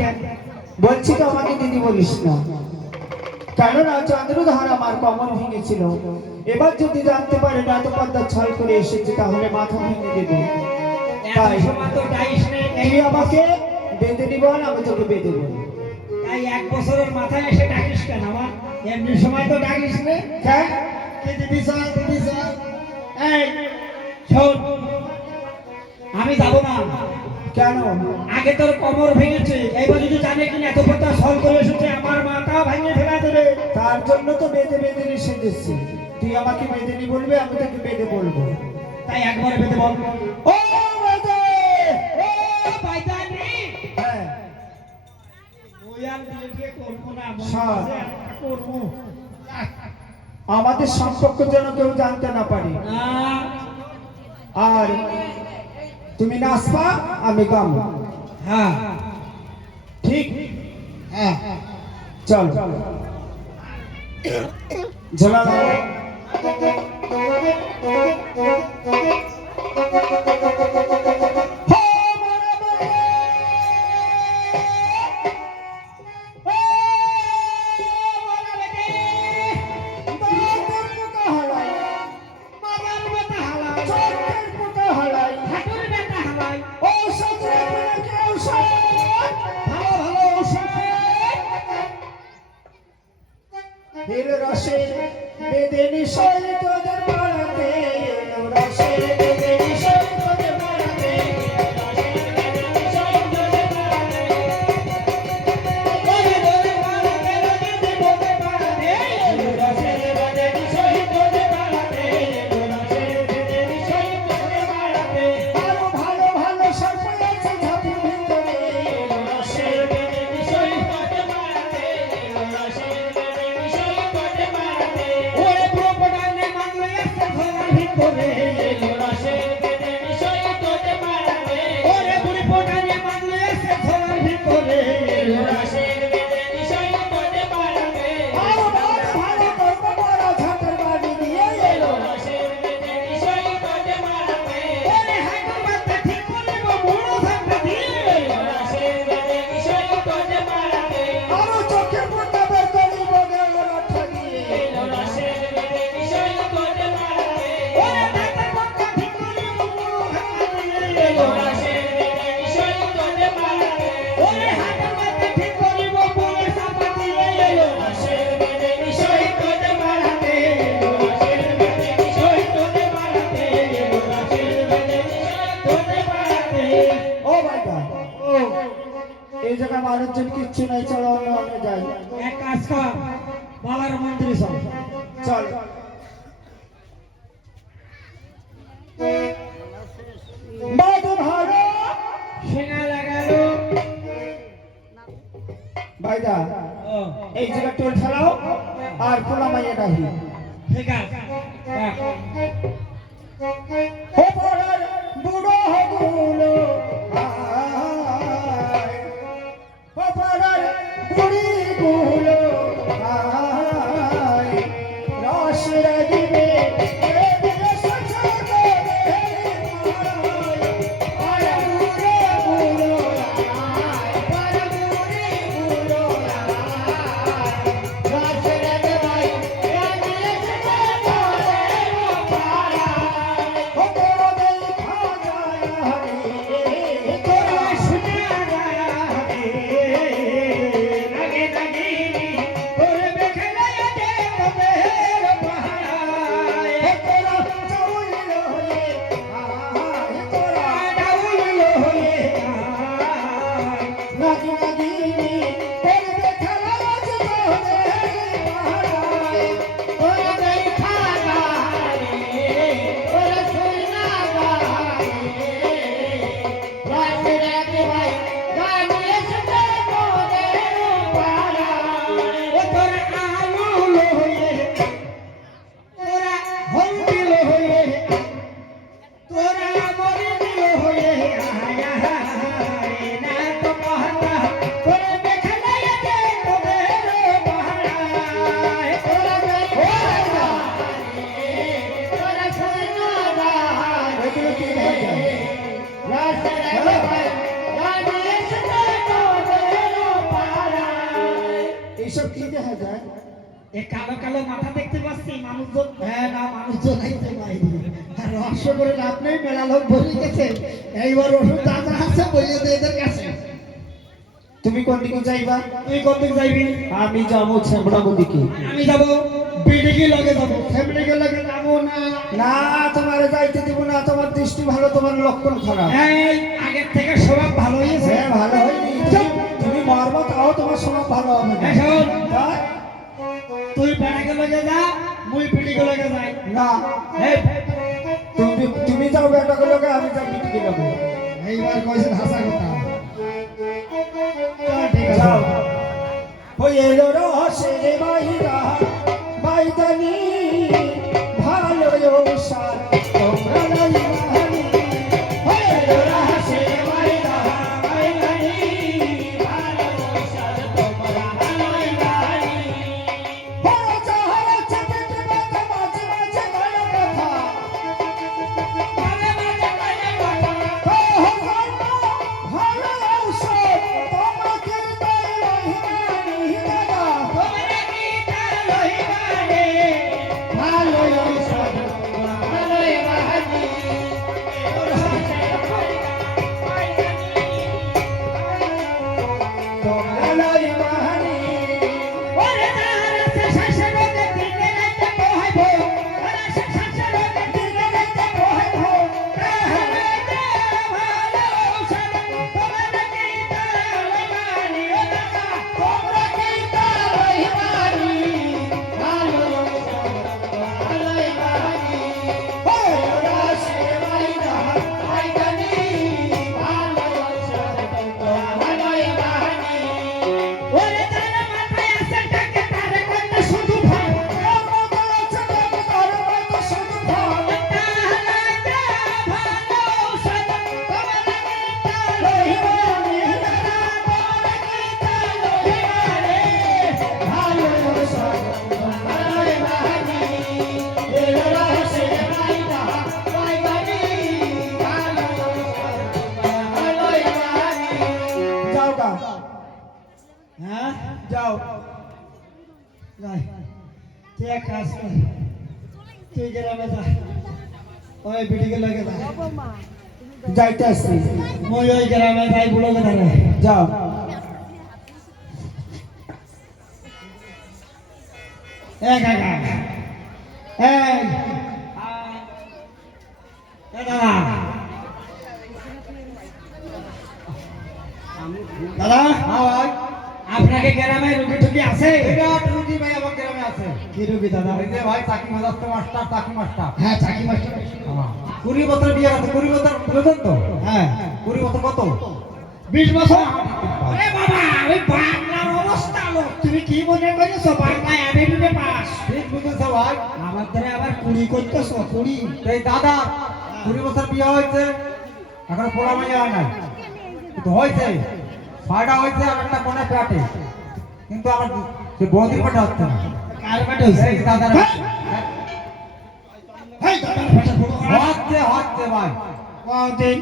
কেন? বলছি তো আমাকে দিদি বলিস না, কেননা চন্দ্রধার আমার কমর ভেঙেছিল। এবার যদি জানতে পারে না তো পদ্মা ছল করে এসেছে তাহলে মাথা ভেঙে দেবে। তাই তুই আমাকে বেঁধে দিব না, আমি তোকে বেঁধে দেবো। তাই 1 বছরের মাথায় এসে ডাকিস কেন? আমার এমনি সময় তো ডাকিস না। হ্যাঁ এই শোন, আমি যাব না। কেন? আগে তোর কোমর ভেঙেছে, এইবার যদি জানে কিনা এত কথা সল করে এসেছে আমার মাথা ভেঙে ফেলা দেবে। তার জন্য তো বেঁধে বেঁধে এসে দিচ্ছি। তুই আমাকে বেঁধে নি বলবে, আমি তোকে বেঁধে বলবো। তাই একবার বেঁধে বল, ও বেঁধে ও পাইতানি। হ্যাঁ ওই আর বিয়ে করবো না, শোন, করবো আমাদের সম্পর্ক যেন কেউ জানতে না পারে। না। আর তুমি নাচবা, আমি গাবো। হ্যাঁ ঠিক? হ্যাঁ চল ঝোলা লাগাও। রসের বেদে নিশয় তোদের পাড়াতে, রসের বেদে নিশয় তোদের পাড়াতে, আরো ভালো ভালো সবাই আছে ঝাঁপির ভিতরে, রসের বেদে নিশয় তোদের পাড়াতে, রসের বেদে নিশয় তোদের পাড়াতে। ওরে প্রপটানে মানলে একটা ঘরের ভিতরে, রসের বেদে নিশয় তোদের পাড়াতে, ওরে প্রপটানে মানলে একটা ঘরের ভিতরে, রসের বেদে নিশয় তোদের পাড়াতে। আরো ভালো ভালো গল্প বড় ঝাঁপের বাড়ি দিয়ে এলো, রসের বেদে নিশয় তোদের পাড়াতে। ওরে হাঁটুর মাথা ঠিক করিব বড় ধাক্কা দিয়ে, রসের বেদে নিশয় তোদের পাড়াতে। আরো চোখের পর্দা বের করিব গেল রথা দিয়ে, রসের বেদে নিশয় তোদের পাড়াতে। ওরে দাঁতের মাথা ঠিক করিব বড় ধাক্কা দিয়ে, রসের বেদে নিশয় তোদের পাড়াতে। ওরে হাঁটুর মাথা ঠিক করিব বড় চাপা দিয়ে, রসের বেদে নিশয় তোদের পাড়াতে, রসের বেদে নিশয় তোদের পাড়াতে, রসের বেদে নিশয় তোদের পাড়াতে। ও মাই গড, ও এই জায়গায় মানুষজন কিচ্ছু নাই, চলো অন্য যাই। এক কাজ কর, বাবার মন্দিরে চল। চল বাবু ভালো সেনা লাগালো। ভাইদা, ও এই জায়গা টোল ঠেলাও আর পোলা মাইয়া ডাহি। ঠিক আছে, রাখ। ও পড়ার বুড়ো হগুলো আয়, ও পড়ার বুড়ি গুলো আয়, রস রাগিবে এসব কি দেখা যায়? এ কালো কালো মাথা দেখতে পাচ্ছি মানুষজন, হ্যাঁ না মানুষজন আইতে পাইনি। আর রহস্য করে লাভ নেই, মেলা লোক বলে গেছে এইবার ওষুধ দাদা আছে বলে দে এদের কাছে। তুমি কোন দিকে যাইবা? তুই কোন দিকে যাইবি? আমি যাবো ছেমড়াবো দিকে। আমি যাব বিডিকে লগে যাব, ফ্যামিলিকে লগে যাব না। না, তোমার যাইতে দিব না, তোমার দৃষ্টি ভালো, তোমার লক্ষণ খারাপ। এই আগের থেকে স্বভাব ভালো হয়েছে। হ্যাঁ, ভালো হয়নি। তুমি মারবো তাও তোমার স্বভাব ভালো হবে না। এই শোন, হ্যাঁ? তুই বেড়াকে লগে যা, মুই পিডিকে লগে যাই। না, এই তুমি যাও বেটাকে লোকে, আমি যাই বিটিকে লোকে। এইবার কইছেন হাসা কথা। ঠিক আছে যাও। ওই এলো রসে রে বাইরা, বাইদানি ভালো সার তোমরা নাই মাহানি। ওই এলো রসে রে বাইরা, বাইদানি ভালো সার তোমরা নাই মাহানি। বড় চাহারা চেপেতে বাতা মাঝে মাঝে গায়ে কথা, মাঝে মাঝে গায়ে কথা। ভালো ঔষধ তোমাকে তাই রহিমানি দাদা, তোমরা কি তার রহিমানি। ভালো ঔষধ ভালোই বাহানি। তোমরা নাই বাহানি। ওরে তাহারা শাসনকে দিনে রাতে পোহাইব, ওরে শাসনকে দিনে রাতে পোহাইব। তাহলে ভালো ঔষধ তোমরা কি তার রহিমানি। ও দাদা, তোমরা কি তার রহিমানি। ভালো ঔষধ ভালোই বাহানি। ওরে রাশে বাইরা, বাইদানি ভালো ঔষধ ভালোই বাহানি। ওরে তারা মাথায় আছে টাকে তারে কত শুধু ভাই, ওর মাথায় আছে টাকে তারে কত শুধু ভাই। তাহলে ভালো ঔষধ তোমরা কি তার রহিমানি। দাদা, তোমরা কি তার রহিমানি। ভালো ঔষধ ভালোই বাহানি। এলো রহস্যে বাইরা, বাইদানি ভালো ঔষধ ভালোই বাহানি। যাও গা, হ্যাঁ যাও। যাই, তুই এক কাজ কর, তুই গ্রামে যা, ওই বিডিকে লগে যা, যাইতে আসছি। মই ওই গ্রামে যাই বুড়োকে ধরে। যাও। এক একা এই দাদা, দাদা আপনাকে গ্রামে রুগী টুকি আছে? বিরাট রুগী ভাই আমার গ্রামে আছে। কি রুগী দাদা? ওই যে ভাই চাকি মাস্টার মাস্টার, চাকি মাস্টার। হ্যাঁ চাকি মাস্টার। 20 বছর বিয়ে আছে, 20 বছর বুঝেছেন তো? হ্যাঁ 20 বছর কত? 20 বছর। আরে বাবা, ওই বাংলার অবস্থা লোক, তুমি কি মনে করেছো বাংলায় এমএ পাস? ঠিক বুঝেছো ভাই। আমার ধরে আবার 20 করতেছো, 20। এই দাদা 20 বছর বিয়ে হয়েছে, এখন পোড়া মেয়ে হয় নাই, কিন্তু হয়েছে ছয়টা হয়েছে, আর একটা কোনে পেটে, কিন্তু আমার সে বৌদির পেটে হচ্ছে না। কার পেটে হইছে? এই দাদার এই দাদার পেটে বুড়ো হড়া। হচ্ছে ভাই। কদিন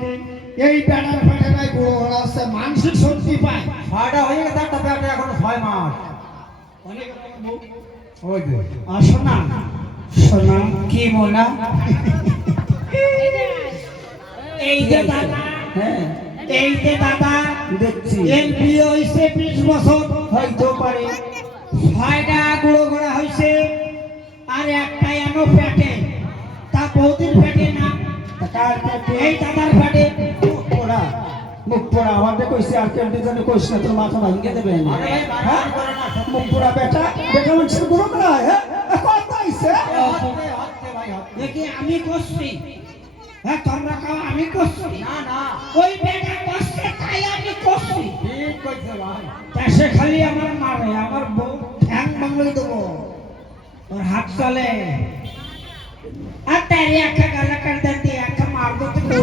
এই পেটার পেটে নাই বুড়ো হড়া আছে, মানসিক শক্তি পায়। ছয়টা হয়ে গেছে, একটা পেটে এখন 6 মাস। অনেক ওই যে শোনা শোনা কি মোনা? এই যে দাদা, হ্যাঁ, এই যে দাদা দেখছি। এর বিয়ে হইছে 20 বছর, হয়তো পারে। 6টা গুঁড়ো ঘোড়া হইছে, আর একটা এনো পেটে, তা বৌদির পেটে না, কার পেটে? এই দাদার পেটে। মুখ পোড়া, মুখ পোড়া। আমাদের কইছে আর কেউ জানে কইস না, তোর মাথা ভাঙিয়ে দেবে না। আরে ভাই হ্যাঁ? বাড়াবাড়ি করে না, সত্যি। মুখ পোড়া বেটা, বেটা মানুষের গুরু না, হ্যাঁ? কথা হইছে। হচ্ছে ভাই, হচ্ছে। দেখি আমি করছি, হ্যাঁ তোমরা কাও আমি করছি, না না, ওই বেটা করছে তাই আমি করছি। ঠিক কইছে ভাই। সে খালি আমার মারে, আমার বউ ঠ্যাং ভাঙলে দেবো, ওর হাত চলে, আর তারি একটা গালা কাট দেন, একটা মার দিতে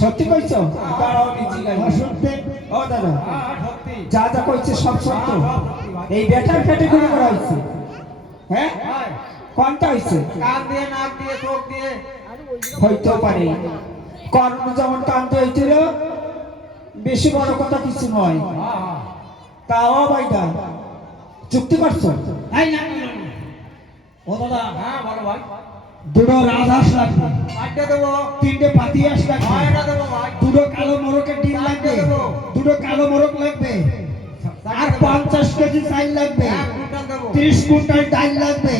সত্যি কইছ? দাঁড়াও নিচি গাই। ওষুধ দে। ও দাদা, হ্যাঁ, সত্যি। যা যা কইছে সব সত্য। হ্যাঁ, সব সত্যি ভাই। এই বেটার পেটে গুলো করা হয়েছে, হ্যাঁ? ভাই, কোনটা হয়েছে? কান দিয়ে, নাক দিয়ে, চোখ দিয়ে। হইতেও পারে। কর্ণ যেমন কান্ত হয়েছিল, বেশি বড় কথা কিছু নয়। হ্যাঁ হ্যাঁ তাও ভাইটা চুক্তি করছো? এই না না, না, না। ও দাদা, হ্যাঁ বলো ভাই। দুটো রাজহাঁস লাগবে, আটটা দেবো। 3টে পাতিহাঁস লাগবে, ছয়টা দেবো ভাই। দুটো কালো মোরগের ডিম লাগবে, দুটো কালো মোরগ লাগবে, আর 50 কেজি চাল লাগবে, এক কুইন্টাল দেবো। 30 কুইন্টাল ডাল লাগবে,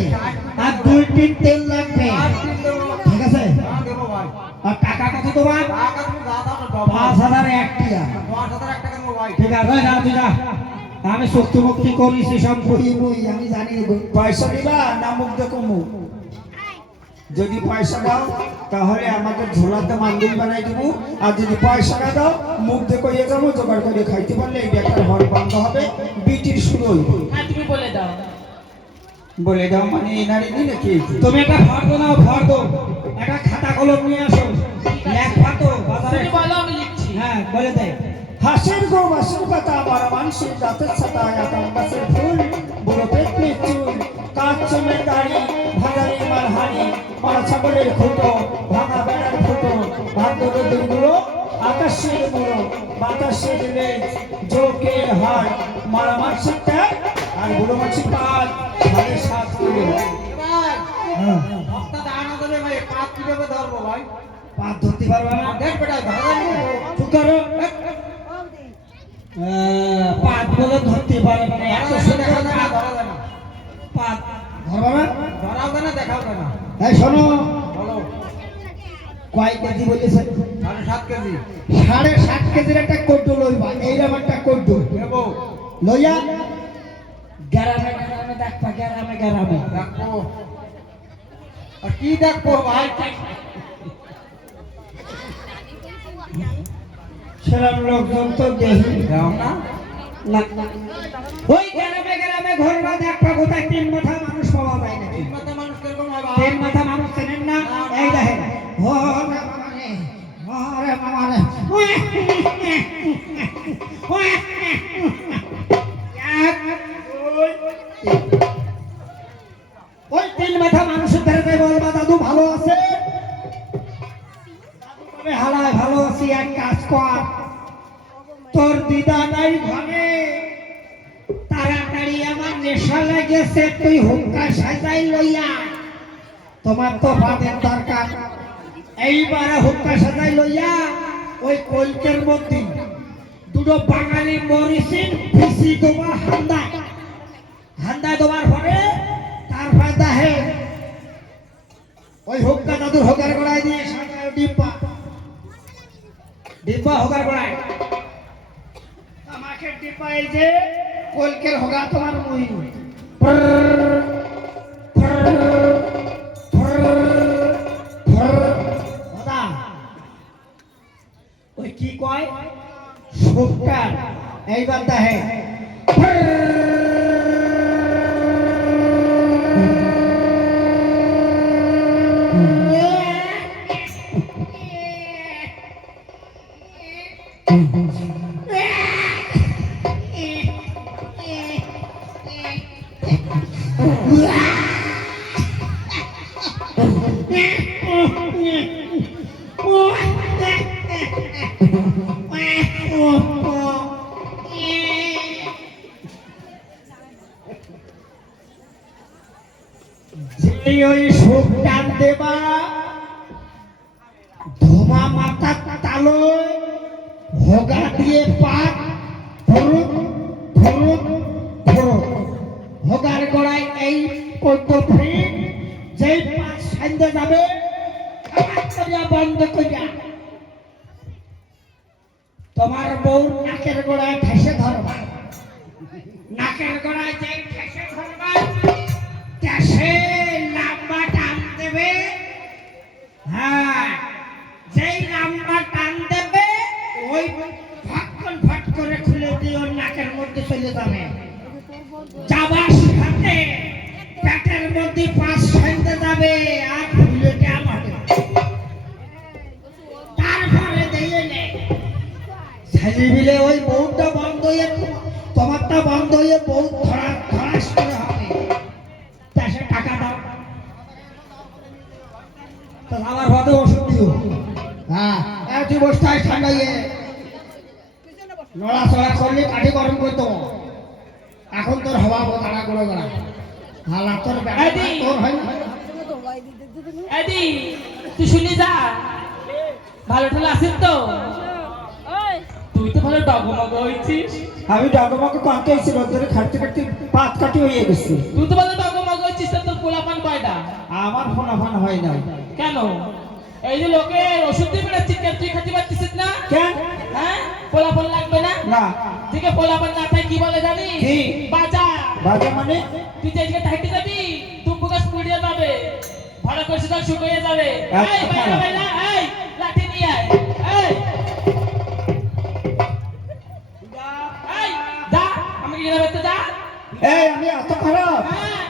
আর 2 টিন তেল লাগবে। আর তিন দেবো। ঠিক আছে? হ্যাঁ দেবো ভাই। আর টাকা কত তোমার? টাকা তুমি যা দাও না দাও। 5000 এক টিয়া। 10,000 এক টাকা দেবো ভাই। ঠিক আছে, যা তুই যা। আমি শক্তি মুক্তি করিস সব বই বই আমি জানি গো। পয়সা দিবা না মুখ দেখো মুখ? যদি পয়সা দাও তাহলে আমাকে ঝোলাতে মান্দির বানাই দেবো, আর যদি পয়সা না দাও মুখ দেখো ইয়ে যাবো, জোগাড় করে খাইতে পারলে এই ব্যাটার ঘর বন্ধ হবে, বিটির শুরু হইবে। হ্যাঁ তুমি বলে দাও। বলে দাও মানে এনারে দিলে কি? তুমি একটা ফর্দ নাও, ফর্দ, একটা খাতা কলম নিয়ে আসো, লেখা তো বাজারে। তুমি বলো আমি লিখছি। হ্যাঁ বলে দে। হাসির গো বাসির পাতা আমার মানুষের দাঁতের ছাতা আতঙ্ক গাছের ফুল, বুড়ো পেটে চুল, কাজ চমের দাড়ি, ভাঙারি মার হাড়ি, মারা ছাগলের খুঁটো, ভাঙা বেড়ার ফুটো, ভাগ্যের দুর্গুলো, আকাশের মুড়ো, বাতাসের লেজ, জোকের হাড়, মারা মাছির ট্যাগ, আর বুড়ো মাছির পাত, 7.5 কিলো। ভাই হ্যাঁ, বস্তা দাঁড়ানো দেবে ভাই। 5 কিভাবে ধরবো ভাই? পা ধরতে পারবে না। দেখ বেটা ধরা যাবে না। চুপ করো। পাত বলে ধরতে পারবে না, এত ধরা সুন্দর যায় না, পাত। ধরা যায় না। পাত ধরবে না। ধরাও যায় না, দেখাও যায় না। এই শোনো, বলো। কয় কেজি বলেছে? 7.5 কেজি 7.5 কেজির একটা কড্ডু লইবা, এইরকম একটা কড্ডু দেবো। লইয়া গ্রামে গ্রামে দেখবা, গ্রামে গ্রামে দেখবো। আর কি দেখবো ভাই? সেরকম লোকজন তো দেখি দাও না। না। ওই গ্রামে গ্রামে ঘুরবা, দেখবা কোথায় 3 মাথা মানুষ পাওয়া যায় না। তিন মাথা মানুষ কিরকম হয় ভাই? 3 মাথা মানুষ চেনেন না? এই দেখেন, ও রে বাবা রে, ও রে বাবা রে, ওই 3 মাথা মানুষের ধারে যাই বলবা, দাদু ভালো আছে? দাদু বলে, হালায় ভালো আছি, এক কাজ কর, তোর দিদা নাই ঘরে, তাড়াতাড়ি আমার নেশা লেগেছে, তুই হুক্কা সাজাই লইয়া, তোমার তো বাদের দরকার, এইবারে হুক্কা সাজাই লইয়া ওই কলকের মধ্যে দুটো বাঙালি মরিচিন পিসি তোমার হান্দায়, হান্দায় তোমার পরে তারপর দেখে ওই হুক্কা দাদুর হোকার গোড়ায় দিয়ে সাজায় ডিব্বা, ডিব্বা হোকার গোড়ায় আমাকে ডিব্বা, এই যে কলকের হোগা তোমার মুই দাদা, ওই কি কয় সুপকার, এইবার দেখে যে ওই সুপ টান দেবা, ধোমা মাথা তালো হোগা দিয়ে পাক ফুরুত ফুরুত ফুরুত, হোগার গোড়ায় এই কত ফ্রি, যেই পাঁচ সাইন্দে যাবে খাবার করিয়া বন্ধ করিয়া তোমার বউ নাকের গোড়ায় ঠেসে ধরবা, নাকের গোড়ায় যেই ঠেসে ধরবা, ঠেসে লাম্বা টান দেবে, হ্যাঁ যেই লাম্বা টান দেবে ওই ফাটকন ফাট করে খুলে দিয়ে ওর নাকের মধ্যে চলে যাবে, যাবার সাথে পেটের মধ্যে পাঁচ সাইতে যাবে আর ফুলে ডাম হবে, তারপরে দিয়ে নে ছেলে মিলে ওই বউটা বন্ধ হয়ে তোমারটা বন্ধ হয়ে বউ ধরাস করে হবে, সে টাকা দাও, তো আমার ভাবে ওষুধ দিও, হ্যাঁ কাঠি বসতায় ঠান্ডাইয়ে নড়াচড়া করলে কাঠি গরম করতো। এখন তোর হওয়া তাড়া করে বেড়া হালা তোর বেড়া তোর হয় না। এদি তুই শুনি যা ভালো ঠালো আছিস তো? তুই তো ভালো ডগমগ হয়েছিস। আমি ডাকমাকে কাঁকে এসে রোদ্রে খাটতে খাটতে পাত কাটি হয়ে গেছি। তুই তো ভালো ডগমগ হয়েছিস, তোর পোলাপান কয়টা? আমার ফোনাফান হয় না। কেন এই যে লোকে ওষুধ দিয়ে বেড়াচ্ছিস কেন? তুই খাতে পারছিস না? কেন? হ্যাঁ পোলাপান লাগবে না? না। ঠিক আছে পোলাপান না তাই কি বলে জানিস? কি? বাজা। বাজা মানে? তুই যে আজকে থাকতে যাবি দুব্বু গাছ পুড়িয়ে যাবে, ভাড়া করছে তার শুকিয়ে যাবে। এই বাইরে বাইরে এই লাঠি নিয়ে আয়। এই এই যা আমাকে গিয়ে বেরতে যা। এই আমি এত খারাপ? হ্যাঁ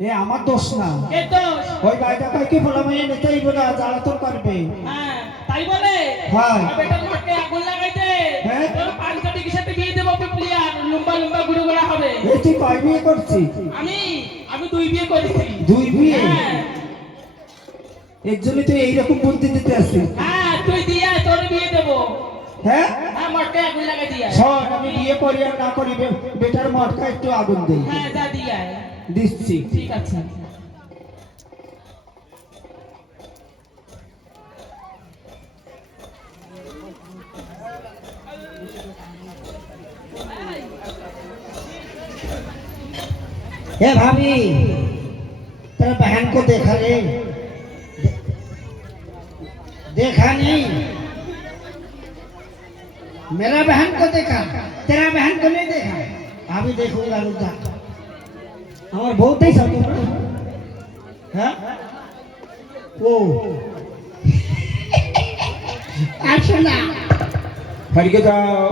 এ আমার দোষ না। কে দোষ? ওই গাড়িটা কাইকে বলা মেয়ে নিতেই বলে জ্বালাতন করবে। হ্যাঁ তাই বলে হ্যাঁ। বেটার মটকে আগুন লাগাই দে। হ্যাঁ। তোর পাঁচটা কি সাথে বিয়ে দেবো প্লেয়ার লম্বা লম্বা গুড়ো গুড়া হবে। এ তুই কয় বিয়ে করছি? আমি 2 বিয়ে করেছি। 2 বিয়ে? হ্যাঁ এর জন্য তুই এইরকম বুদ্ধি দিতে আসছিস? হ্যাঁ তুই দিয়ে তোর বিয়ে দেবো। হ্যাঁ হ্যাঁ মটকে আগুন লাগাই দিয়ে শোন, আমি বিয়ে করি আর না করি বেটার মটকা একটু আগুন দেই। হ্যাঁ যা দিয়ে আয়। দিচ্ছি। ঠিক আছে। ए भाभी तेरा बहन को देखा रे? देखा नहीं? मेरा बहन को देखा, तेरा बहन को नहीं देखा। अभी देखूंगा रुक जा। हमार बहुत ही सब है ओ अच्छा ना ফড়কে যাও।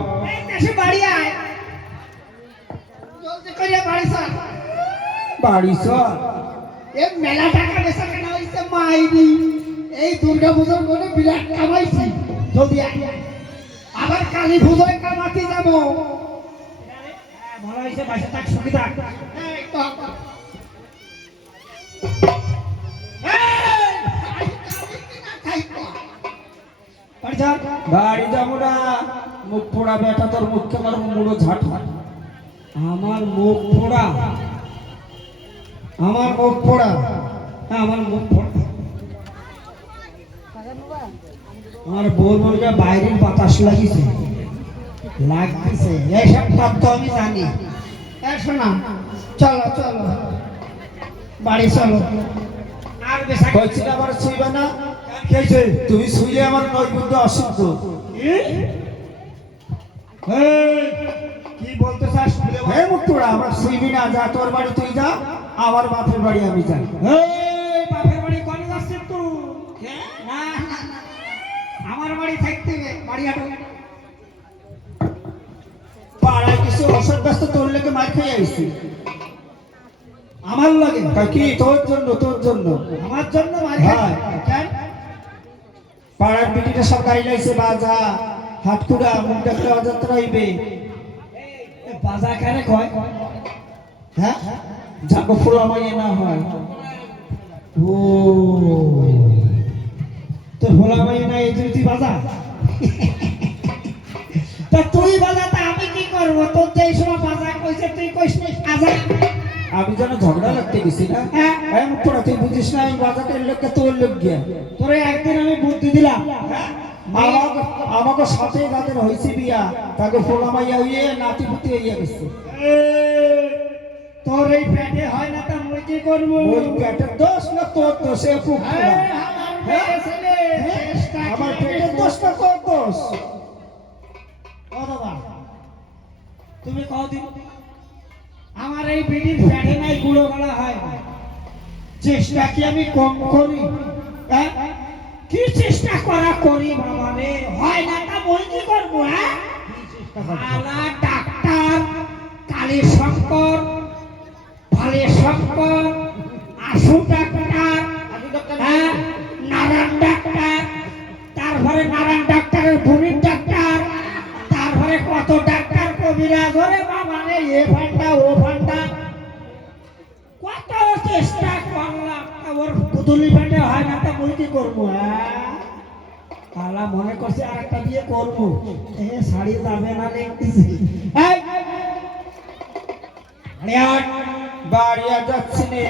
कैसे बढ़िया है जल्दी करिए बाड़ी सा বাড়ি চল। এ মেলা টাকা বেচা কেনা হইছে মাইরি এই দুর্গা পূজার করে বিরাট কামাইছি যদি আবার কালী পূজায় কামাতে যাব ভালো হইছে বাসা থাক সুখী থাক বাড়ি যাবো না, মুখ পোড়া বেটা, তোর মুখকে আমার মুড়ো ঝাঁট। আমার মুখ পোড়া আমার মুখ পোড়া হ্যাঁ আমার মুখ পোড়া আমার বউর মুরগা বাইরের বাতাস লাগিছে লাগতেছে এইসব তত্ত্ব আমি জানি শোনা চলো চলো বাড়ি চলো আর বেশা কইছি না আবার শুইবে না? কেছে তুমি শুইলে আমার নৈবুদ্ধ অশুদ্ধ। কি বলতে চাস হে মুখ পোড়া, আমার শুইবি না, যা তোর বাড়ি তুই যা, আমার বাপের বাড়ি আমি যাই। বাপের বাড়ি কোন যাচ্ছিস তুই না না, না, আমার বাড়ি থাকতে হবে বাড়ি হাঁটো পাড়ায় কিছু অসৎ ব্যস্ত তোর লেগে মার খেয়ে আইছি। আমার লাগে কি তোর জন্য? তোর জন্য। আমার জন্য মার হ্যাঁ। কেন পাড়ার পিটিটা সব গাড়ি লাইছে, বাজা হাতকুড়া মুখ দেখলে অযাত্রা হইবে। বাজা কারে কয় হ্যাঁ যাবো ফুল আমায় না হয়। ও তোর ভোলা ভাই না এই তুই বাজা তা তুই বাজা তা আমি কি করবো তোর যে সময় বাজা কইছে তুই কইস আজা আমি যেন ঝগড়া লাগতে গেছি না। হ্যাঁ। মুখ পোড়া, তুই বুঝিস না আমি বাজাটের লোককে তোর লোক গিয়া। তোরে একদিন আমি বুদ্ধি দিলাম আমাকে সাথে যাদের হয়েছে বিয়া তাকে ফোলা মাইয়া হইয়ে নাতি পুতি হইয়া গেছে। তোর এই পেটে হয় না তা মুই কি করবো ওই পেটের দোষ না তোর দোষে খুব আমার পেটের দোষ না তোর দোষ। ও দাদা তুমি কদিন আমার এই বিড়ির পেটে নাই গুঁড়ো গলা হয় চেষ্টা কি আমি কম করি হ্যাঁ? কি চেষ্টা করি বাবা রে হয় না তা মই কি করবো হ্যাঁ আলা ডাক্তার কালী শঙ্কর ভালে শঙ্কর আশু ডাক্তার হ্যাঁ নারায়ণ ডাক্তার তারপরে নারায়ণ ডাক্তারের বুড়ির ডাক্তার তারপরে কত ডাক্তার কবিরাজ ধরে বাবা রে এ ফান্ডা ও ফান্ডা কত চেষ্টা করলাম ওর পুতুলি পেটে হয় না তা মই কি করবো হ্যাঁ আলা মনে করছে আর একটা বিয়ে করবো, এ শাড়ি যাবে না দেখতেছি। এই, আরে আট, বাড়ি আর যাচ্ছি নে,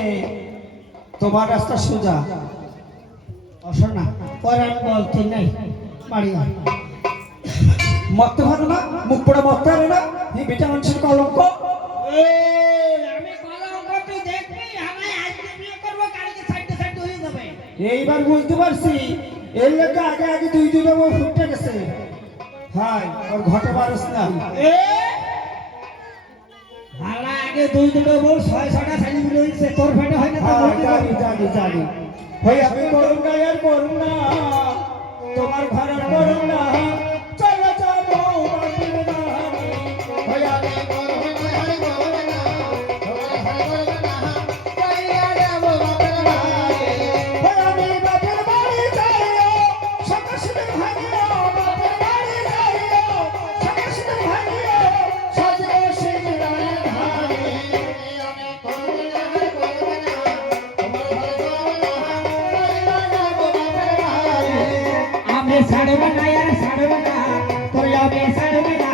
তোমার রাস্তা সোজা। অসর না, পরে আমি বলছি নাই, বাড়ি আয়। মরতে ভালো না, মুখ পড়ে মরতে পারে না, এই বেটা মানুষের কলঙ্ক। এই, আমি কলঙ্ক তুই দেখবি, আমি আজকে বিয়ে করবো, কালকে সাইডে সাইডে হয়ে যাবে। এইবার বুঝতে পারছি এর লোকে আগে আগে দুই দুটো বউ ফুটে গেছে। হাই ওর ঘটে পারস না। এ, ভালা আগে দুই দুটো বউ 6-6টা শাড়ি গুলো হইছে, তোর ফেটে হয় না তো হ্যাঁ, বলতে জানি পারবি। জানি জানি। হই আমি করুন না আর করুন না, তোমার ঘর আর করুন না, চলো যাবো বাপের বাড়ি। হই আমি করুন না আর করুন না, তোমার ঘর করুন না, চলিয়া যাবো বাপের বাড়ি। হই আমি বাপের বাড়ি যাইও, সকাশে ভাগিও, বাপের বাড়ি যাইও, সকাশে ভাগিও, সাজবো সিঁদুরের ধারে। আমি করুন না আর করুন না, তোমার ঘর করুন না, চলিয়া যাবো বাপের বাড়ি। আমি ছাড়বো না আর ছাড়বো না, তুই আমি ছাড়বি না,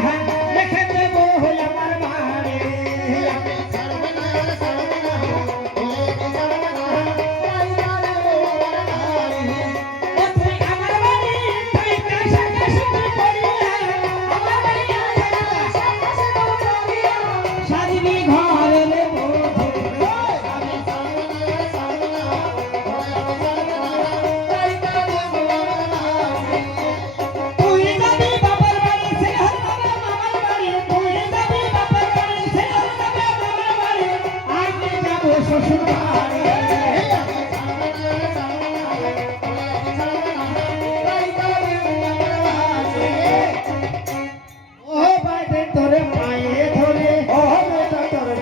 রেখে দেবো হই আমার বাড়ি। আমি ছাড়বো না আর ছাড়বো না, তুমি ছাড়বো না, চলিয়া যাবো বাপের বাড়ি। ও তুই আমার বাড়ি, তুই কাশা কাশি করিয়া, আমার বাড়ি সাজবি ঘরে রে বধূ। আমি ছাড়বো না আর ছাড়বো না, আমি ছাড়বো না, চলিয়া যাবো বাপের বাড়ি। তুই যাবি বাপের বাড়ি, সে হল যাবে মামার বাড়ি। তুই যাবি বাপের বাড়ি, সে হল যাবে মামার বাড়ি। আমি যাবো শ্বশুর বাড়ি। ও বাদে তোরে পায়ে ধরে, ও বাদে তোরে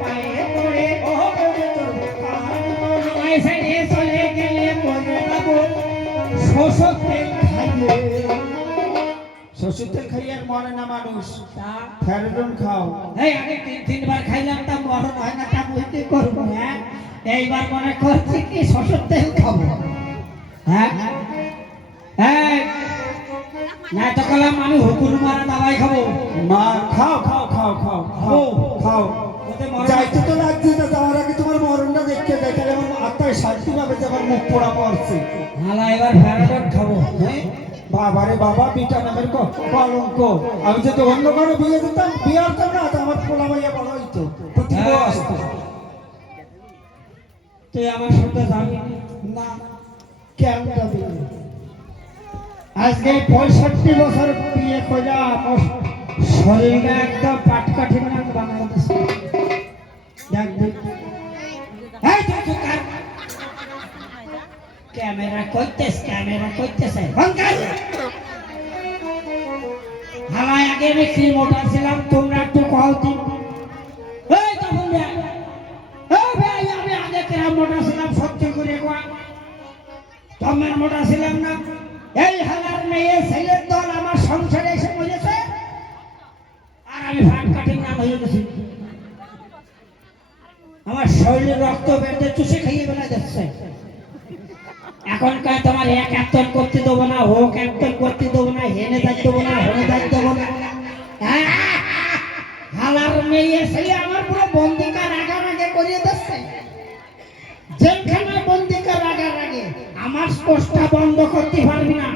পায়ে ধরে, আমায় ছেড়ে চলে গেলে মরে যাবো শ্বশুর তেল খাইয়ে। শ্বশুর তেল খাইয়ে আর মরে না মানুষ, তা ফেরোডন খাও। এই আগে 3-3 খাইলাম, তা মরণ হয় না, তা বুঝতে করবো। হ্যাঁ, এইবার মনে করছি কি শ্বশুর তেল খাবো। হ্যাঁ এই, না তো কলাম আমি হুকুর মারা দাবাই খাবো। মা খাও খাও খাও খাও খাও খাও। ওতে মরণ যাইতে তো লাগছে না, যাওয়ার আগে তোমার মরণটা দেখতে যাই, তাহলে আমার আত্মায় শান্তি পাবে যে আমার মুখ পোড়া পড়ছে। হালা এবার ফেরাডন খাবো। হ্যাঁ বাবারে বাবা, বিটা নামের কলঙ্ক। আমি যদি অন্য কারো বিয়ে দিতাম, বিয়ে হতাম না, তো আমার পোলা মাইয়া বড় হইতো, প্রতিভা আসতো তুই আমার সাথে যাবি না। কেন যাবে? আজকে 65 বছর বিয়ে করে আমার শরীরটা একদম পাটকাঠির নাম বানাই দিচ্ছে। দেখ দেখ, এই তো তো কার ক্যামেরা করতেছে হালাই আগে আমি কি মোটা ছিলাম, তোমরা একটু কল দিন। এই তখন ভাই আমি আগে কেরাম মোটা ছিলাম, সত্যি করে কোয়া তোমার মোটা ছিলাম না। এই হালার মেয়ে ছেলের দল আমার সংসারে এসে বলেছে, আর আমি ভাট কাটিং নাম হয়ে গেছি। আমার শরীরে রক্ত বেঁধে চুষে খাইয়ে বেলা যাচ্ছে। এখনকার তোমার এক এত্তন করতে দেবো না, হোক এত্তন করতে দেবো না, হেনে যাই দেবো না, হনে যাই দেবো না। হালার মেয়ে ছেলে আমার পুরো বন্দিকার আগে করিয়ে দিচ্ছে। জেলখানায় বন্দিকার আগে আমার স্পষ্টা বন্ধ করতে পারবি না।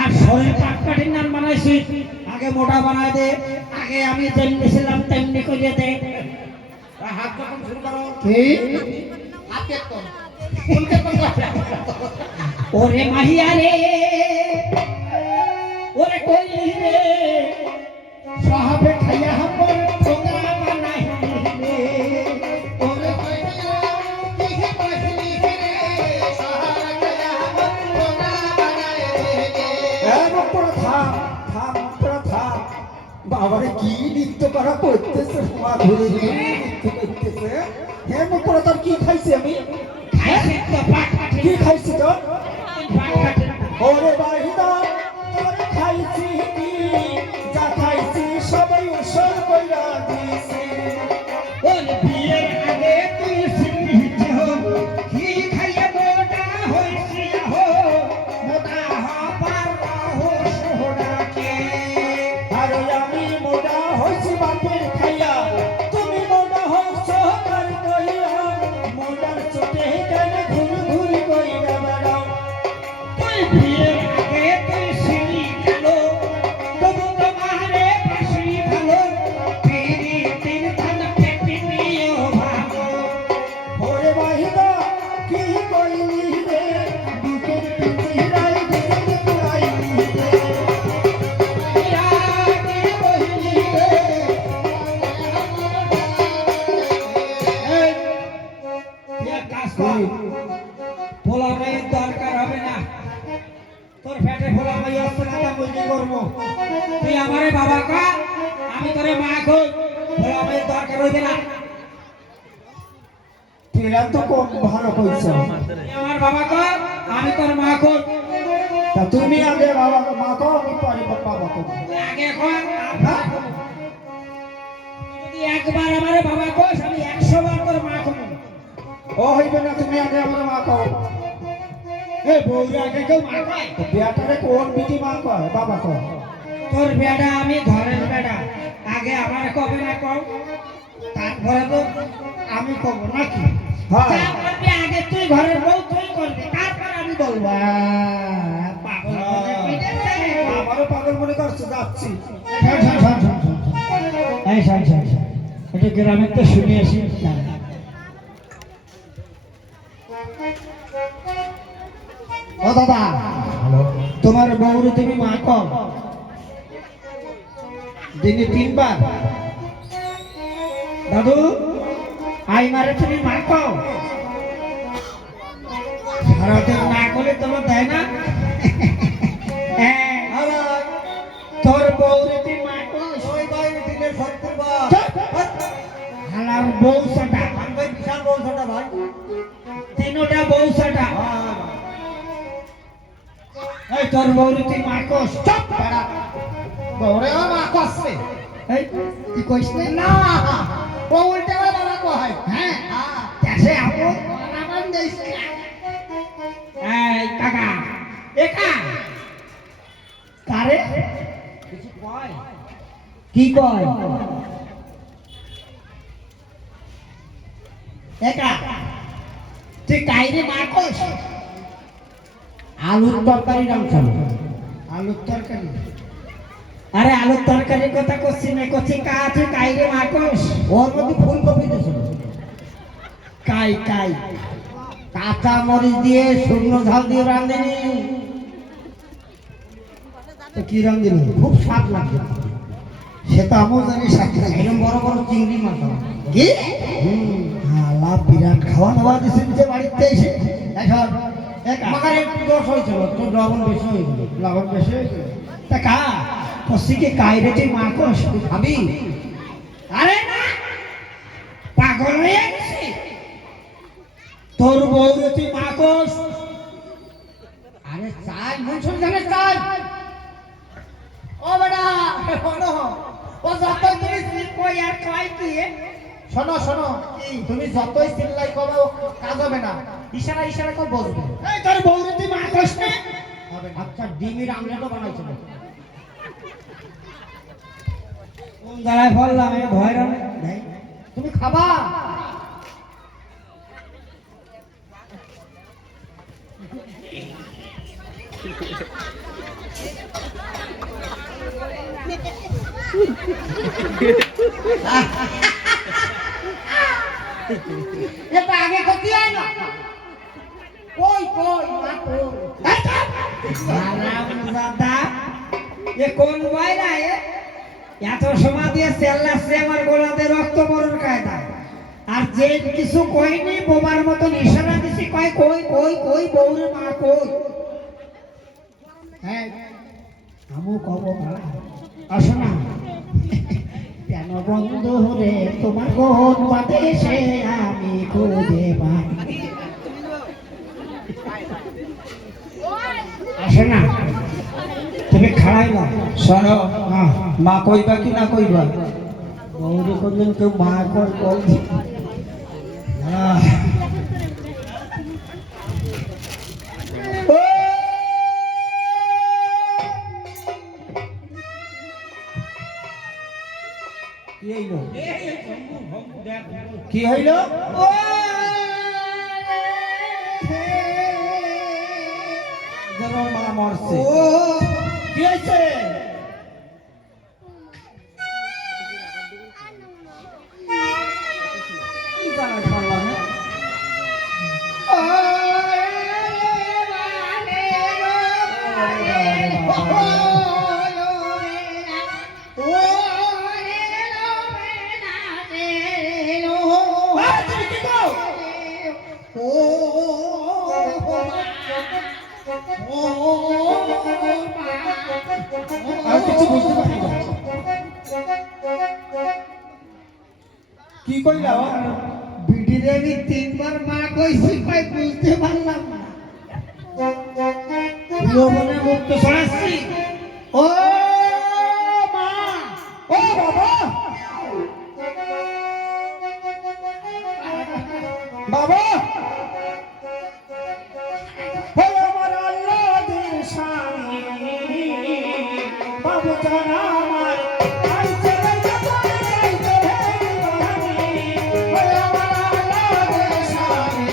আর শরীর পাটকাঠির নাম বানাইছি, আগে মোটা বানাই দে, আগে আমি যেমনি ছিলাম তেমনি করিয়ে দে। হাত যখন শুরু করো, কি হাতে তো ওরে মাহিয়া রে, ওরে কইলি রে, সাহাবে খাইয়া হাম্বর ঠোঙা বানাই রে। ওরে দেখে পাশলি রে, সাহারা কায়া তোরা বানায় রে। মুখ পোড়া থাম থাম, মুখ পোড়া থাম। বাবারে কি নৃত্য করা করতেছে, মা ঘুরে ঘুরে নৃত্য করতেছে। হ্যাঁ মুখ পোড়া, তোর কি খাইছি আমি? খাইছে তো পাটকাঠি, কি খাইছি তোর? পাটকাঠি না। ওরে বাহিদা, তোর খাইছি কি? যা খাইছি সবাই উসল কইরা দিছি। ওরে বিয়ের আগে তুই সিদ্ধি হো, কি খাইয়ে মোটা হইছি হো। কইলি রে বুকের পিঞ্জিরায় বিজলি পুরাইলি রে আগে কইলি রে এই তুই এক কাজ কর পোলা মায়ের দরকার হবে না তোর পেটে পোলা মাই আসছে না তা বুঝি করবো তুই আমারে বাবা কা আমি তোরে মা কই পোলা মায়ের দরকার হইবে না তেরা তো কম ভালো কইছ তুই আমার বাবা কা আমি তোর মা কই তা তুমি আগে বাবা মা কও আমি পরে বাবা কও তুই আগে কর যদি একবার আমারে বাবা কইস আমি 100 বার তোর মা কই ও হইবে না তুমি আগে আমার মা কও এই বউরা আগে কেউ মা কয় তো বিয়াটারে কোন বিটি মা কয় বাবা কয় তোর বেড়া আমি ঘরের বেড়া আগে আমার কবে না কও তারপরে তো আমি কব নাকি হ্যাঁ। যা করবি আগে তুই ঘরের বউ তুই করবি তারপর আমি বলবো পাগল মনে কইতেছে। আমারও পাগল মনে করছে যাচ্ছি শোন, শোন, শোন, শোন, শোন, শোন। এই শোন, শোন, শোন। এটা গ্রামের তো শুনে আসি ও দাদা তোমার বউরে তুমি মা কও দিনে 3 বার দাদু আই মারে তুমি মা কও সারাদিন না করলে তোমার দেয় না হ্যাঁ, তোর বউরে তুই মা কও ওই ভাই দিনের 70 বার হালার বউ সাটা আমি ভাই বিশাল বলছটা ভাই তিনটা বউ সাটা এই তোর বউরে তুই মা কও চুপ পাড়া বউরে আমার মা কষ্টে এই তুই কইস না না ও উল্টে আমার বাবা কয় হ্যাঁ দেশে আপু আমার দেশ এই কাকা একা কারে কিছু কয় কি কয় একা তুই কাইরে মা কইস আলুর তরকারি রাঁধছ আলুর তরকারি আরে আলুর তরকারির কথা করছি না করছি কা তুই কাইরে মা কইস ওর মধ্যে ফুলকপি দিয়েছিল কাই কাই কাঁচা মরিচ দিয়ে শুকনো ঝাল দিয়ে রাঁধেনি তো কি রাঁধিল খুব স্বাদ লাগছে সে তো আমিও জানি সাথে এরকম বড় বড় চিংড়ি মাছ আমার। কি হালা বিরাট খাওয়া দাওয়া দিছেন যে বাড়িতে এসে এখন একা আমার একটু দোষ হয়েছিল তোর লবণ বেশি হয়েছিল লবণ বেশি হয়েছে তা কা কষিকে কাইরে তুই মা কস ভাবি আরে না পাগল হয়ে গেছি তোর বউরে তুই মা কস আরে চাই মনসুন জানে চাই ও বেটা শোনো ও যতই তুমি কই আর কয় কি শোনো শোনো তুমি যতই চিল্লাই করো কাজ হবে না ইশারা ইশারা করে বলবে এই তোর বউরে তুই মা কস না আচ্ছা ডিমের আমলেটও বানাইছিল কোন জায়গায় বললাম আমি ভয় রাম তুমি খাবা এটা আগে করতে হয় না কই কই মা কই দাদা এ কোন বাইরা এত সময় দিয়ে চেল্লাচ্ছে আমার গোলাতে রক্ত বরণ কায়দা আর যে কিছু কইনি বোমার মতন ইশারা দিছি কই কই কই কই বউরে মা কই হ্যাঁ আমু কব ভাড়া আসো না কেন বন্ধু রে তোমার কোন পাতে সে আমি খুঁজে পাই আসে না তুমি খাড়াই না শোনো হ্যাঁ মা কইবা কি না কইবা বৌদি কোনদিন কেউ মা কর বলছি কি হইলো কি হইলো যেন মা মরছে কি হয়েছে কি জানা পারলাম না তুমি কি কও? আর কিছু বুঝতে পারি না কি কইলা বিটিরে আমি 3 বার মা কইছি কই বুঝতে পারলাম না। লবণে মুক্ত ছড়াচ্ছি। ও মা, ও বাবা বাবা হে আমার আল্লাহ দিন স্বামী বাবু জানা আমার আইছে রে বাবা, আইছে রে দিবানি। হে আমার আল্লাহ দিন স্বামী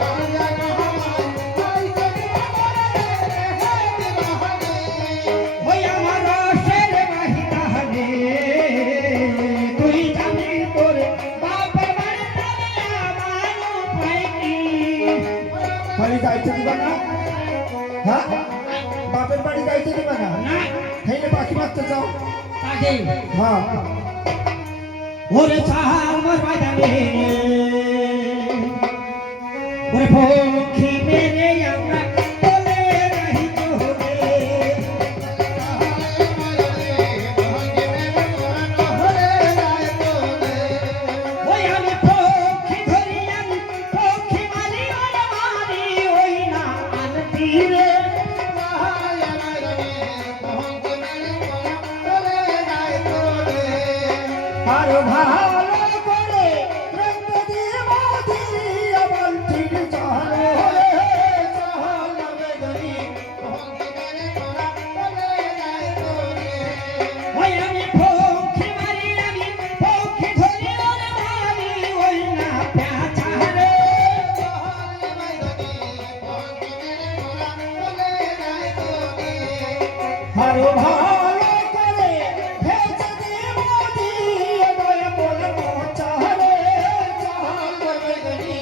বাবু জানা আমার আইছে রে বাবা, হে দিবানি। ওই আমার রসের বাহিতা হলে তুই জানি তোর বাপের বাড়িতে আমার উপায় কি? বাড়ি যাইতে দিবা না? হ্যাঁ বাপের বাড়ি যাইতে দিবা না? না, হেলে পাখি মারতে যাও। তাকে হ্যাঁ ওরে চাহার মোর বাজারে ওরে পক্ষী মেরে আমরা বলে রহি তোরে ওই আমি পক্ষী ধরি আমি পক্ষী মারি ওরে মারি ওই না আনতি রে আর ভালো করে রঙ্গ দিয়ে মোদি আমার ঠিক চলে চলে গরি ওই আমি পক্ষী মারি আমি পক্ষী ধরি ওরে মারি ওই না প্যাচা রে আর ভালো করে ভেজে দিয়ে মোদি দয়া বলে মোচারে চলে গরি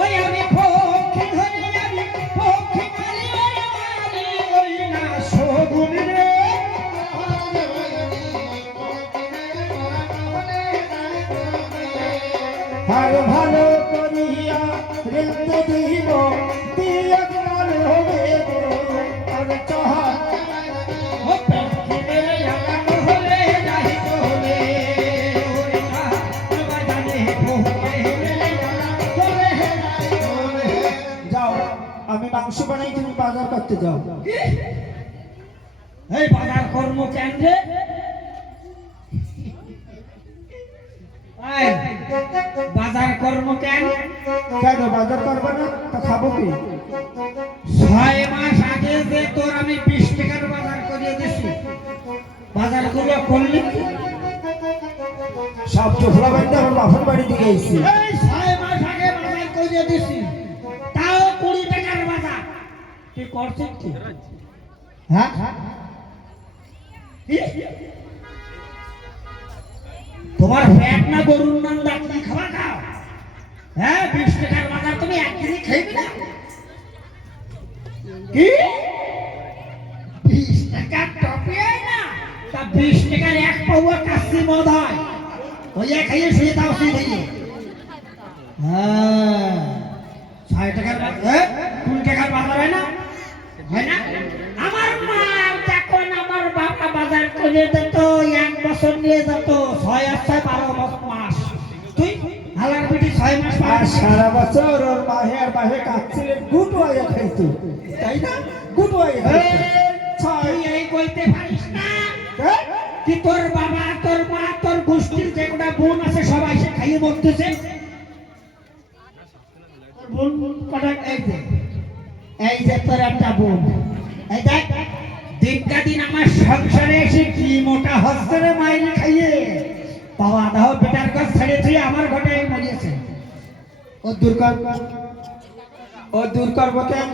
ওই আমি পক্ষী ধরি আমি পক্ষী মারি ওরে মারি ওই না শগুন রে আর ভালো করিয়া রেখে দিব দিয়ে গেল হবে গো আর চাহা ও পক্ষী মেরে আমার হলে যাই তোলে ওরে না বাজারে পক্ষী মেরে আমার তোলে যাই তোলে যাও আমি মাংস বানাই তুমি বাজার করতে যাও এই বাজার কর্ম কেন্দ্রে বাজার কর্ম কেন কেন বাজার করবে না তা খাবো কি 6 মাস আগে যে তোর আমি 20 টাকার বাজার করিয়ে দিছি বাজারগুলো করলি কি? সব চোখলা বাড়িতে আমার বাপের বাড়ি দিকে এসেছি এই 6 মাস আগে বাজার করিয়ে দিছি তাও 20 টাকার বাজার তুই করছিস কি হ্যাঁ কি? তোমার পেট না গরুর নাম ডাক্তার খাবার খাও হ্যাঁ 20 টাকার বাজার তুমি একদিনই খাইবি না কি 20 টাকার টপি হয় না তা 20 টাকার এক পাউয়া কাশি মদ হয় ওই খাইয়ে শুয়ে দাও শুয়ে খাইয়ে হ্যাঁ 6 টাকার বাজার 20 টাকার বাজার হয় না আমার মা যখন আমার বাবা বাজার করে দিত 1 বছর নিয়ে যেত 6 আর 6 12 মাস তুই হালার বিটি 6 মাস আর সারা বছর ওর মাহে আর মাহে কাচ্ছিলেন গুড ওয়াইয়া খাইতো তাই না গুড ওয়াইয়া তুই এই বলতে পারিস না কি তোর বাবা তোর মা তোর গোষ্ঠীর যেগুলা বোন আছে সবাই সে খাইয়ে মরতেছে বোন কটা এই যে তোর একটা বোন এই দেখ দিনকা দিন আমার সংসারে এসে কি মোটা হচ্ছে রে মাইনে খাইয়ে বাবা দাও বেটার কাছ ছেড়ে তুই আমার ঘরে মরিয়েছে ও দূর কর ও দূর করবো কেন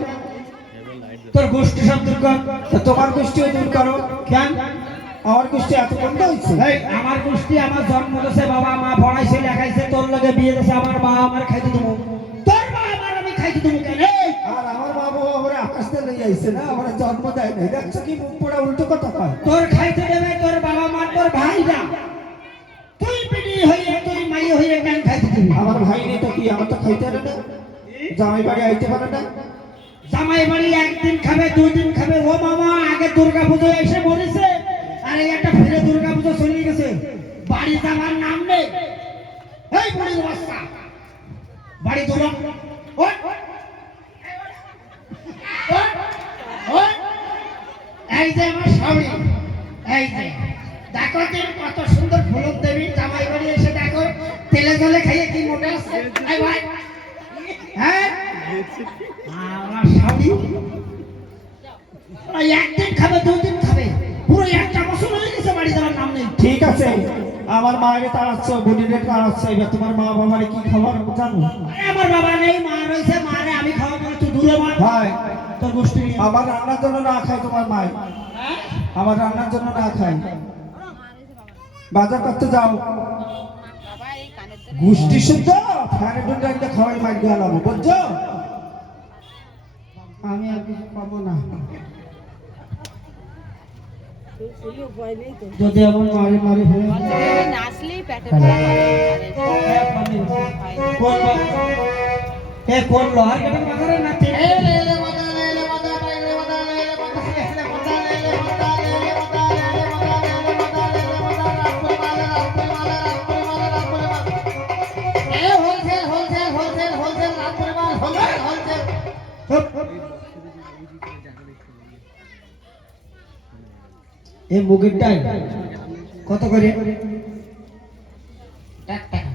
তোর গোষ্ঠী সব দূর কর তা তোমার গোষ্ঠীও দূর করো কেন আমার গোষ্ঠী এত বন্ধ হয়েছে এই আমার গোষ্ঠী আমার জন্ম দিয়েছে বাবা মা পড়াইছে লেখাইছে তোর লগে বিয়ে দিয়েছে আমার মা আমার খাইতে দেবো তোর মা আমার আমি খাই খাইতে দেবো কেন আর আমার মা বাবা আমার আকাশ থেকে লই আইছে না, আমার জন্ম দেয় নাই। দেখছো কি মুখ পোড়া উল্টো কথা কয়। তোর খাইতে দেবে তোর বাবা মা তোর ভাইরা, তুই পিটি হইয়া তুই মাই হইয়া কেন খাইতে দিবি? আমার ভাই নেই তো কি, আমার তো খাইতে পারে না, জামাই বাড়ি আইতে পারে না। জামাই বাড়ি একদিন খাবে 2 দিন খাবে। ও মামা আগে দুর্গা পুজো এসে মরেছে, আর এই একটা ফিরে দুর্গা পুজো চলে গেছে, বাড়ি যাওয়ার নাম নেই। এই বুড়ির বাচ্চা বাড়ি তোলো, ওই এই যে আমার স্বামী, এই যে দেখো দিন কত সুন্দর ফুলক দেবী জামাই বাড়ি এসে দেখো তেলে জলে খাইয়ে কি মোটা আছে। এই ভাই হ্যাঁ আমার স্বামী একদিন খাবে 2 দিন খাবে, পুরো একটা বছর হয়ে গেছে বাড়ি যাওয়ার নাম নেই। ঠিক আছে, আমার মায়ের তাড়াচ্ছ, বোনের তাড়াচ্ছ, এবার তোমার মা বাবার কি খাবার জানো? আমার বাবা নেই, মা রয়েছে, মারে আমি খাওয়াবো না, তুই দূরে মা ভাই তোর গোষ্ঠী নিয়ে। আমার রান্নার জন্য না খায় তোমার মায়, হ্যাঁ? আমার রান্নার জন্য না খায়। বাজার করতে যাও, গোষ্ঠী শুদ্ধ ফ্যানে ডুন্ডা একটা খাওয়াই মার দিয়ে আলাবো, বুঝছো? আমি আর কিছু পাবো না। যদি আমার মারে মারে ফেলে নাচলেই পেটে কোন লোহার কেটে মাথারে নাচে এই মুগেরটাই কত করে? 1 টাকা।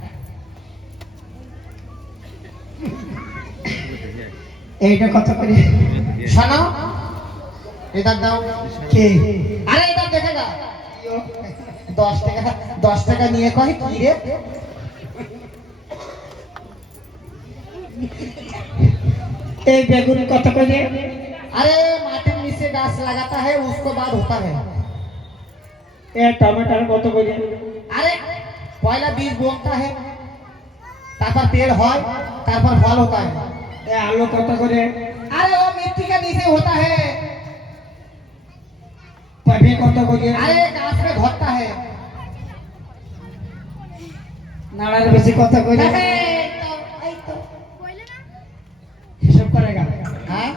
এইটা কত করে? শোনো, এটা দাও। কে? আরে এটা দেখে না, 10 টাকা নিয়ে কয় কি রে? এই বেগুন কত করে? अरे माटी में से गाछ लगाता है उसको बाद होता है। এই টমেটোর কত করে? अरे पहला बीज बोता है, तापर पेड़ হয়, तापर फल होता है। এই আলু কত করে? अरे वो मिट्टी के नीचे होता है। পেঁপে কত করে? अरे गाछ में घटता है। নাড়ার বেশি কত করে? হিসাব করে গা। हाँ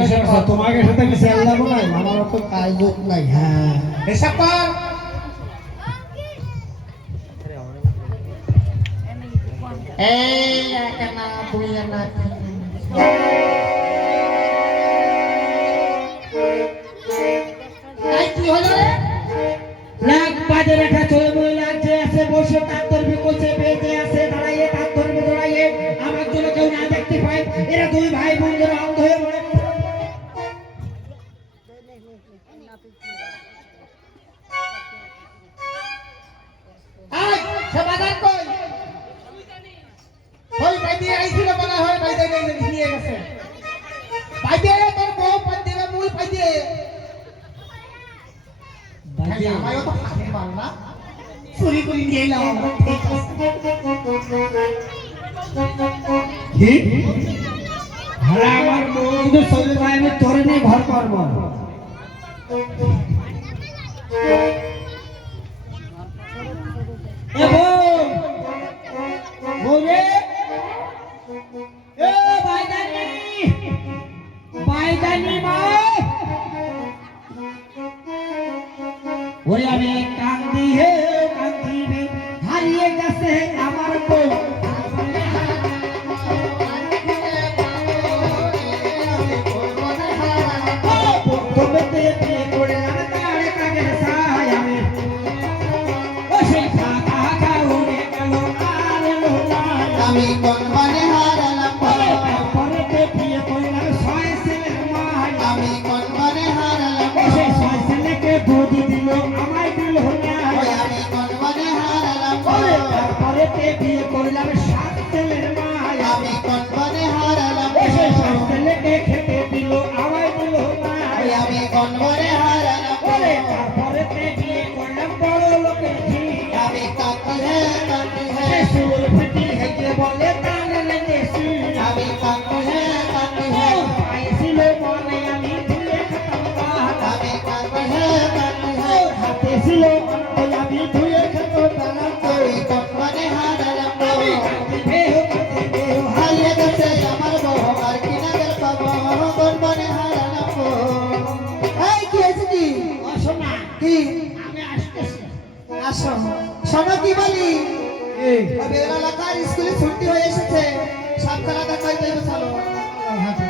হিসাব করো, তোমাকে সাথে বেশি আল্লাহ নাই, আমার তো কাজ নাই। হ্যাঁ हिसाब कर। ए करना दुनिया ना आई की হলো রে? লাখ বাজে রেখা চলে বই লাগছে, আছে বসে তার ধরবে কোচে বেঁধে আছে দাঁড়াইয়ে তার ধরবে দৌড়াইয়ে, আমার জন্য কেউ না দেখতে পায়, এরা 2 ভাই বোন ধরে অন্ধ হয়ে পড়ে। আই সমাধান কই? ওই বাইদি আইছিল বলা হয়, বাইদি নিয়ে গেছে। বাইদি তোর বউ বাইদি না মুই বাইদি। বাইদি আমায়ও তো খালি মার না। চুরি করে নিয়ে এলাম আমরা। কি? হালা আমার বউ তো চলে যায়, আমি তোরে নিয়ে ঘর করবো। এ বউ, বউ রে, এ বাইদানি, বাইদানি মা, ওরে আমি কান্দি হে কান্দি রে, হারিয়ে গেছে আমার বউ। আমি কোন বনে হারালাম, আমি কোন বনে হারালাম, ওই আমি কোন বনে হারালাম, বিয়ে করলাম 7 ছেলের মা, আমি কোন বনে হারালাম, খেতে দিল আমায় দিল না, আমি কোন বনে হারালাম, তারপরে বিয়ে করলাম বড় লোকের ঝি, আমি কাঁদতে হে সুর ফিটি হেঁটে বলে টান লেগেছি, আচ্ছা শোনো কি বলি এই বেলা এলাকার স্কুলে ছুটি হয়ে এসেছে সব খেলা দেখাই দেবে চলো হ্যাঁ